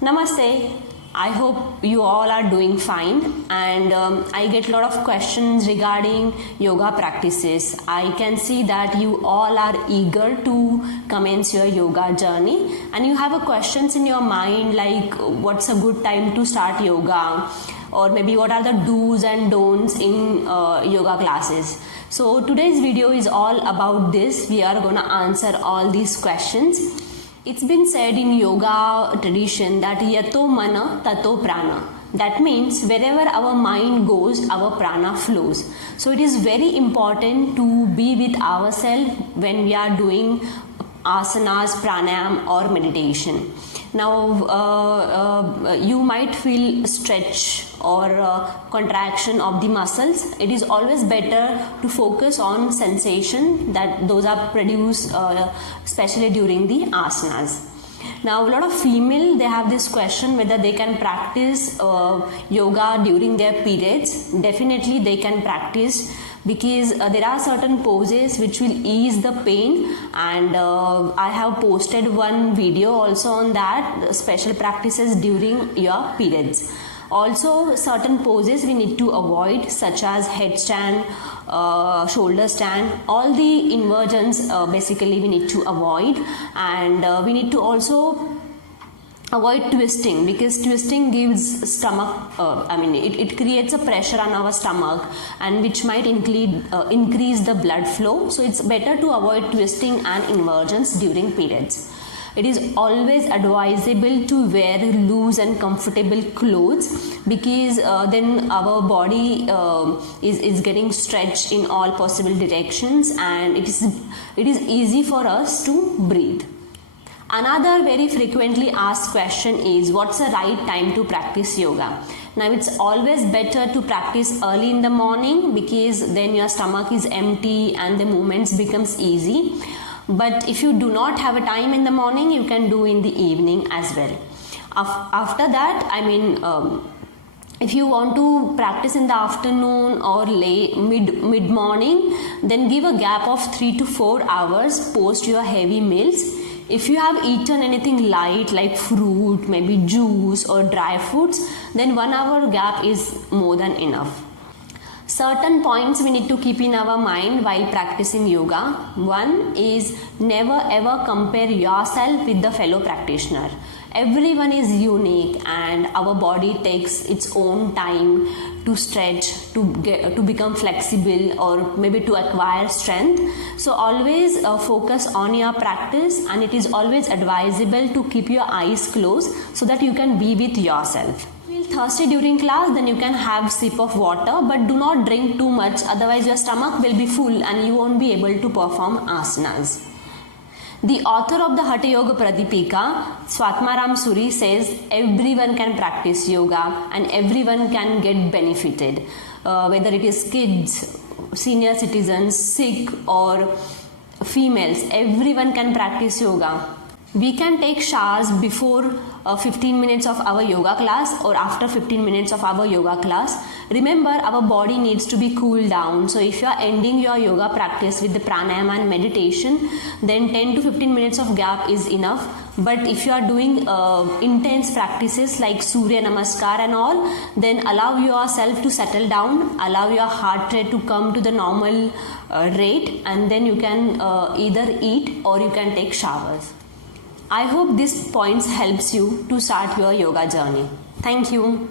Namaste. I hope you all are doing fine, and I get a lot of questions regarding yoga practices. I can see that you all are eager to commence your yoga journey, and you have a questions in your mind like what's a good time to start yoga, or maybe what are the do's and don'ts in yoga classes. So today's video is all about this. We are gonna answer all these questions. It's been said in yoga tradition that yato mana tato prana. That means wherever our mind goes, our prana flows. So it is very important to be with ourselves when we are doing asanas, pranayam or meditation. Now you might feel stretch or contraction of the muscles. It is always better to focus on sensation that those are produced especially during the asanas. Now a lot of female, they have this question whether they can practice yoga during their periods. Definitely they can practice, because there are certain poses which will ease the pain, and I have posted one video also on that, special practices during your periods. Also certain poses we need to avoid, such as headstand, shoulder stand, all the inversions basically we need to avoid, and we need to also avoid twisting, because twisting gives stomach it creates a pressure on our stomach, and which might increase the blood flow. So it's better to avoid twisting and inversions during periods. It is always advisable to wear loose and comfortable clothes, because then our body is getting stretched in all possible directions, and it is easy for us to breathe. Another very frequently asked question is, what's the right time to practice yoga? Now it's always better to practice early in the morning, because then your stomach is empty and the movements becomes easy. But if you do not have a time in the morning, you can do in the evening as well. After that, if you want to practice in the afternoon or mid morning, then give a gap of 3 to 4 hours post your heavy meals. If you have eaten anything light like fruit, maybe juice or dry foods, then 1 hour gap is more than enough. Certain points we need to keep in our mind while practicing yoga. One is, never ever compare yourself with the fellow practitioner. Everyone is unique, and our body takes its own time to stretch, to become flexible, or maybe to acquire strength. So always focus on your practice, and it is always advisable to keep your eyes closed so that you can be with yourself. If you feel thirsty during class, then you can have sip of water, but do not drink too much, otherwise your stomach will be full and you won't be able to perform asanas. The author of the Hatha Yoga Pradipika, Swatmaram Suri, says everyone can practice yoga and everyone can get benefited, whether it is kids, senior citizens, sick or females, everyone can practice yoga. We can take showers before 15 minutes of our yoga class or after 15 minutes of our yoga class. Remember, our body needs to be cooled down. So if you are ending your yoga practice with the pranayama and meditation, then 10 to 15 minutes of gap is enough. But if you are doing intense practices like Surya Namaskar and all, then allow yourself to settle down, allow your heart rate to come to the normal rate, and then you can either eat or you can take showers. I hope these points helps you to start your yoga journey. Thank you.